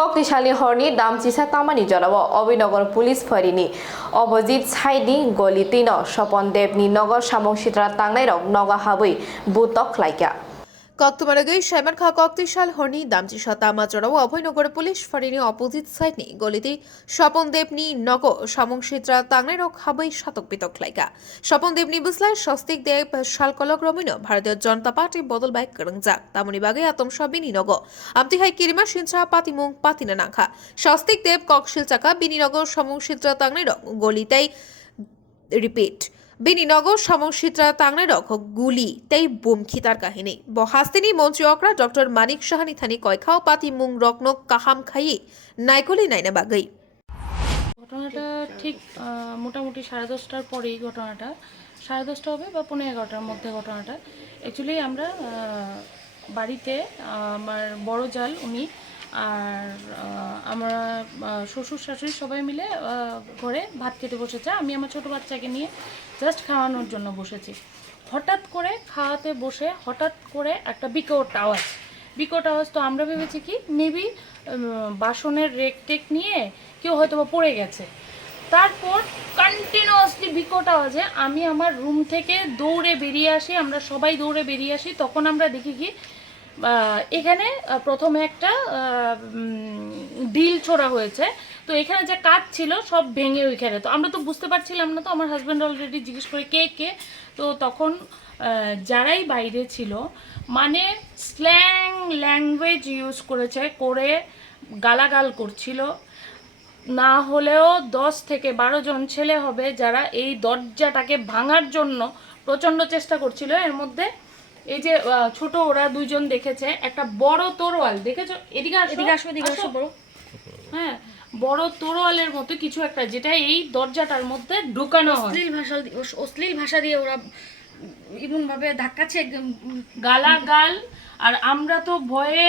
Koktisalo Horni Damchisa Tamani Jarawa Obinagar Police Farini Opposite Side Golitino Shopon Devni Nogo Shamong Shitra Tangairok Noga Habui Butok Laika Koktumaragay Shaman Kha Koktisalo Horni Damchisa Tama Jarawa Obinagar Police Farini Opposite Side ni Goliti Shopon Devni Nogo Shamong Shitra Tangairok Habui Shatok Bitok Laika Shopon Devni Busla Sastik Dev Shalkolok Romino Bharatiya Janata Party Bodol Bike Kerungjak Tamoni Bagai Atom Shabini Nogo Amchaio Kirima Shincha Patimung Patina Nangha Sastik Dev Khitarjakha Bininogo Shamong Shitra Tangairok Golitei Repeat Bininogo Shamong Shitra Tangairok Guli Tei Boom Khitarjakha Bohastini Montriokra Dr. Manik Shahani Thani Koikhao Patimung Rokno Kaham Khai Naikoli Naina Bagai ঘটনাটা ঠিক মোটামুটি 10:30টার পরেই ঘটনাটা 10:30 হবে বা 11:30টার মধ্যে ঘটনাটা actually আমরা বাড়িতে আমার বড় জাল উনি আর আমরা শ্বশুর শাশুড়ি সবাই মিলে ঘরে ভাত খেতে বসেছে আমি আমার ছোট বাচ্চাকে নিয়ে জাস্ট খাওয়ানোর জন্য বসেছি হঠাৎ করে খাওয়াতে বসে হঠাৎ করে একটা বিকট আওয়াজ তো আমরা ভেবেছি কি মেবি বাসনের রেক টেক নিয়ে কেউ হয়তো পড়ে গেছে তারপর কন্টিনিউয়াসলি বিকট আওয়াজে আমি আমার রুম থেকে দৌড়ে বেরিয়ে আসি আমরা সবাই দৌড়ে বেরিয়ে আসি তখন আমরা দেখি কি এখানে প্রথমে একটা ডিল ছোড়া হয়েছে তো এখানে যে কাঠ ছিল সব ভেঙে ওইখানে তো আমরা তো বুঝতে পারছিলাম না তো আমার হাজব্যান্ড অলরেডি জিজ্ঞেস করে কে তো তখন যারাই বাইরে ছিল মানে স্ল্যাং ল্যাঙ্গুয়েজ ইউজ করে গালাগাল করছিল না হলেও 10 থেকে 12 জন ছেলে হবে যারা এই দরজাটাকে ভাঙার জন্য প্রচণ্ড চেষ্টা করছিল এর মধ্যে এই যে ছোট ওরা দুইজন দেখেছে একটা বড় তরোয়াল দেখেছো এদিকে আসো বড় হ্যাঁ বড় তরোয়ালের মতো কিছু একটা যেটা এই দরজাটার মধ্যে ঢুকানো হয় অশ্লীল ভাষা দিয়ে ওরা এমন ভাবে ধাক্কাচ্ছে গালাগাল আর আমরা তো ভয়ে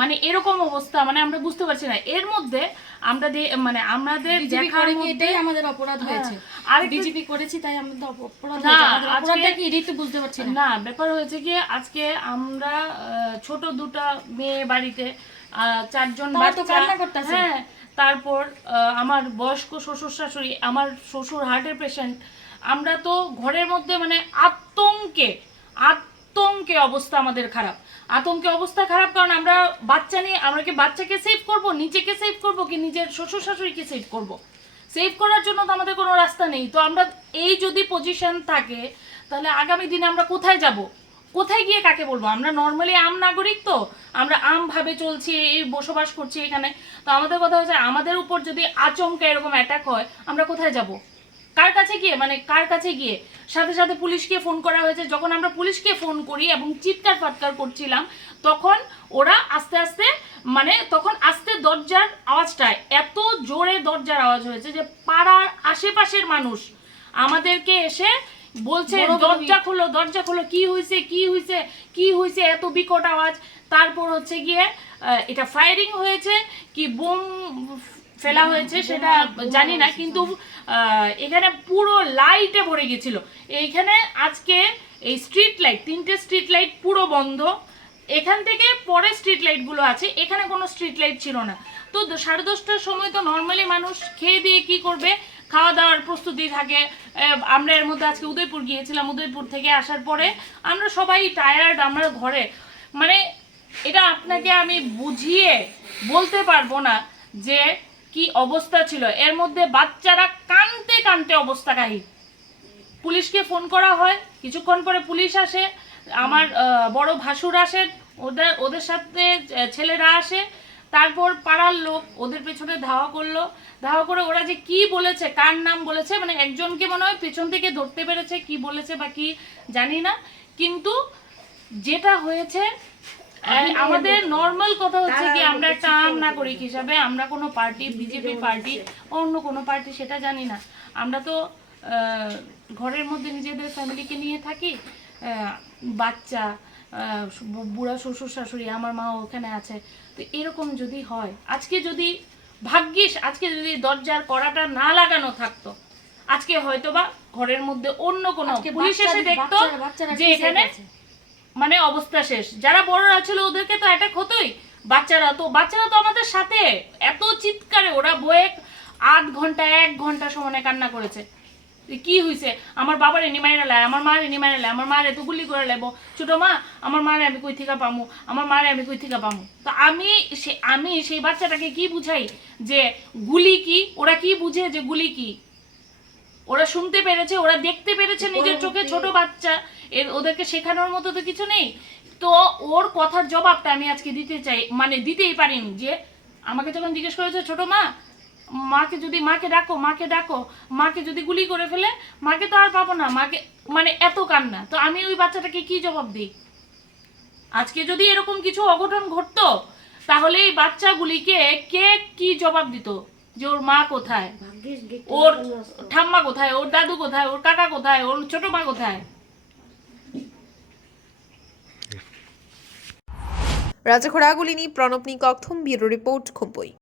মানে এরকম অবস্থা মানে আমরা বুঝতে পারছি না এর মধ্যে আমরা মানে আমাদের দেখার মধ্যে এটাই আমাদের অপরাধ হয়েছে আর বিজেপি করেছি তাই আমাদের অপরাধ হয়েছে আমাদের অপরাধটা কি এটাই তো বুঝতে পারছি না ব্যাপার হয়েছে কি আজকে আমরা ছোট দুটো মেয়ে বাড়িতে 4 জন বাচ্চা কান্না করতেছে হ্যাঁ তারপর আমার বয়স্ক শ্বশুর শাশুড়ি আমার শ্বশুর হার্টের পেশেন্ট আমরা তো ঘরের মধ্যে মানে আতঙ্কে অবস্থা আমাদের খারাপ আতঙ্কে অবস্থা খারাপ কারণ আমরা বাচ্চা নিয়ে আমরা কি বাচ্চাকে সেভ করব নিজেকে সেভ করব কি নিজের শ্বশুর শাশুড়িকে সেভ করব সেভ করার জন্য তো আমাদের কোনো রাস্তা নেই তো আমরা এই যদি পজিশন থাকে তাহলে আগামী দিনে আমরা কোথায় যাব কোথায় গিয়ে কাকে বলবো আমরা নর্মালি আম নাগরিক তো আমরা আম ভাবে চলছি এই বসবাস করছি এখানে তো আমাদের কথা হচ্ছে আমাদের উপর যদি আচমকা এরকম অ্যাটাক হয় আমরা কোথায় যাব কার কাছে গিয়ে সাথে সাথে পুলিশকে ফোন করা হয়েছে যখন আমরা পুলিশকে ফোন করি এবং চিৎকার ফাৎকার করছিলাম তখন ওরা আস্তে দরজার আওয়াজটা এত জোরে দরজার আওয়াজ হয়েছে যে পাড়ার আশেপাশের মানুষ আমাদেরকে এসে বলছে দরজা খোলো কি হয়েছে এত বিকট আওয়াজ তারপর হচ্ছে গিয়ে এটা ফায়ারিং হয়েছে কি বোম ফেলা হয়েছে সেটা জানি না কিন্তু এখানে পুরো লাইটে ভরে গেছিল এইখানে আজকে এই স্ট্রিট লাইট 3টে স্ট্রিট লাইট পুরো বন্ধ এখান থেকে পরে স্ট্রিট লাইটগুলো আছে এখানে কোনো স্ট্রিট লাইট ছিল না তো 10:30টার সময় তো নর্মালি মানুষ খেয়ে দিয়ে কি করবে খাওয়া দাওয়ার প্রস্তুতি থাকে আমরা এর মধ্যে আজকে উদয়পুর গিয়েছিলাম উদয়পুর থেকে আসার পরে আমরা সবাই টায়ার্ড আমরা ঘরে মানে এটা আপনাকে আমি বুঝিয়ে বলতে পারবো না যে কি অবস্থা ছিল এর মধ্যে বাচ্চারা কাঁদতে অবস্থা কাহিল পুলিশকে ফোন করা হয় কিছুক্ষণ পরে পুলিশ আসে আমার বড় ভাসুর আসে ওদের সাথে ছেলেরা আসে তারপর পাড়ার লোক ওদের পেছনে ধাওয়া করে ওরা যে কি বলেছে কার নাম বলেছে মানে একজনকে মনে হয় পেছন থেকে ধরতে পেরেছে কি বলেছে বা কি জানি না কিন্তু যেটা হয়েছে আমাদের নর্মাল কথা হচ্ছে কি আমরা একটা আম নাগরিক হিসাবে আমরা কোনো পার্টি বিজেপি পার্টি অন্য কোনো পার্টি সেটা জানি না আমরা তো ঘরের মধ্যে নিজেদের ফ্যামিলিকে নিয়ে থাকি বাচ্চা বুড়া শ্বশুর শাশুড়ি আমার মা ওখানে আছে তো এরকম যদি হয় আজকে যদি ভাগ্যিস আজকে যদি দরজার কড়াটা না লাগানো থাকতো আজকে হয়তোবা ঘরের মধ্যে অন্য কোনো পুলিশ এসে দেখতো যে এখানে মানে অবস্থা শেষ যারা বড়রা ছিল ওদেরকে তো অ্যাটাক হতোই বাচ্চারা তো আমাদের সাথে এত চিৎকারে ওরা বয়ে 8 ঘন্টা 1 ঘন্টা সমানে কান্না করেছে। কি হইছে, আমার বাবারে নিমাইরা লাই, আমার মারে নিমাইরা লাই, আমার মারে তো গুলি করে লাইব, ছোট মা আমার মারে আমি কই থেকে পামু, আমার মারে আমি কই থেকে পামু। তো আমি সেই বাচ্চাটাকে কি বুঝাই যে গুলি কি, ওরা কি বুঝে যে গুলি কি? ওরা শুনতে পেরেছে, ওরা দেখতে পেরেছে নিজের চোখে, ছোট বাচ্চা, ওদেরকে শেখানোর মতো তো কিছু নেই। তো ওর কথার জবাবটা আমি আজকে দিতে চাই, মানে দিতেই পারিনি। যে আমাকে যখন জিজ্ঞেস করেছে ছোট মা, মাকে ডাকো, মাকে যদি গুলি করে ফেলে, মাকে তো আর পাবো না, মাকে, মানে এত কান্না। তো আমি ওই বাচ্চাটাকে কি জবাব দিই? আজকে যদি এরকম কিছু অঘটন ঘটতো, তাহলে এই বাচ্চাগুলিকে কে কি জবাব দিত? যে ওর মা কোথায়, ওর ঠাম্মা কোথায়, ওর দাদু কোথায়, ওর কাকা কোথায়, ওর ছোট মা কোথায়? রাজা খোড়াগুলিনী প্রণব নিকথম ব্যুরো রিপোর্ট খুম্পুই।